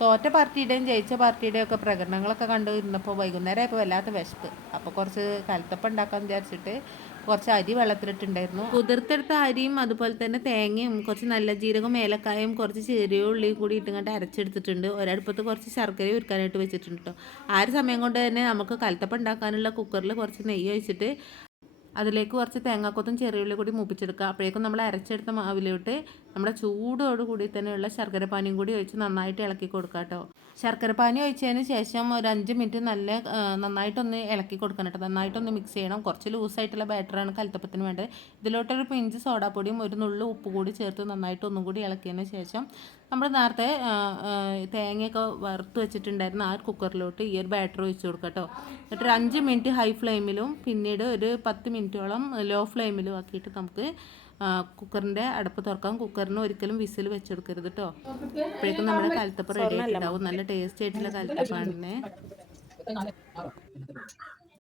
തോറ്റ പാർട്ടിയുടെയും ജയിച്ച പാർട്ടിയുടെയും ഒക്കെ പ്രകടനങ്ങളൊക്കെ കണ്ടു ഇരുന്നപ്പോൾ വൈകുന്നേരമായപ്പോൾ വല്ലാത്ത വിശപ്പ്. അപ്പോൾ കുറച്ച് കലത്തപ്പം ഉണ്ടാക്കാമെന്ന് വിചാരിച്ചിട്ട് കുറച്ച് അരി വെള്ളത്തിലിട്ടുണ്ടായിരുന്നു. കുതിർത്തെടുത്ത അരിയും അതുപോലെ തന്നെ തേങ്ങയും കുറച്ച് നല്ല ജീരകവും ഏലക്കായും കുറച്ച് ചെറിയ ഉള്ളിയും കൂടി ഇട്ടുകൊണ്ട് അരച്ചെടുത്തിട്ടുണ്ട്. ഒരടുപ്പത്ത് കുറച്ച് ശർക്കര ഉരുക്കാനായിട്ട് വെച്ചിട്ടുണ്ട് കേട്ടോ. ആ ഒരു സമയം കൊണ്ട് തന്നെ നമുക്ക് കലത്തപ്പം ഉണ്ടാക്കാനുള്ള കുക്കറിൽ കുറച്ച് നെയ്യ് ഒഴിച്ചിട്ട് അതിലേക്ക് കുറച്ച് തേങ്ങാക്കൊത്തും ചെറിയുള്ളി കൂടി മൂപ്പിച്ചെടുക്കുക. അപ്പോഴേക്കും നമ്മൾ അരച്ചെടുത്ത മാവിലോട്ട് നമ്മുടെ ചൂടോട് കൂടി തന്നെയുള്ള ശർക്കരപ്പാനിയും കൂടി ഒഴിച്ച് നന്നായിട്ട് ഇളക്കി കൊടുക്കുക കേട്ടോ. ശർക്കരപ്പാനി ഒഴിച്ചതിന് ശേഷം ഒരു 5 മിനിറ്റ് നന്നായിട്ടൊന്ന് ഇളക്കി കൊടുക്കണം കേട്ടോ. നന്നായിട്ടൊന്ന് മിക്സ് ചെയ്യണം. കുറച്ച് ലൂസായിട്ടുള്ള ബാറ്ററാണ് കലത്തപ്പത്തിന് വേണ്ടത്. ഇതിലോട്ടൊരു പിഞ്ച് സോഡാപ്പൊടിയും ഒരു നുള്ളു ഉപ്പ് കൂടി ചേർത്ത് നന്നായിട്ട് ഒന്നും കൂടി ഇളക്കിയതിന് ശേഷം നമ്മൾ നേരത്തെ തേങ്ങയൊക്കെ വറുത്ത് വെച്ചിട്ടുണ്ടായിരുന്ന ആ കുക്കറിലോട്ട് ഈ ഒരു ബാറ്റർ ഒഴിച്ച് കൊടുക്കുക കേട്ടോ. എന്നിട്ടൊരു 5 മിനിറ്റ് ഹൈ ഫ്ലെയിമിലും പിന്നീട് ഒരു 10 മിനിറ്റോളം ലോ ഫ്ലെയിമിലും ആക്കിയിട്ട് നമുക്ക് കുക്കറിൻ്റെ അടപ്പ് തുറക്കാം. കുക്കറിന് ഒരിക്കലും വിസിൽ വെച്ചെടുക്കരുത് കേട്ടോ. അപ്പോഴേക്കും നമ്മുടെ കലത്തപ്പം റെഡി ആയിട്ടുണ്ടാവും. നല്ല ടേസ്റ്റ് ആയിട്ടുള്ള കലത്തപ്പാണ്.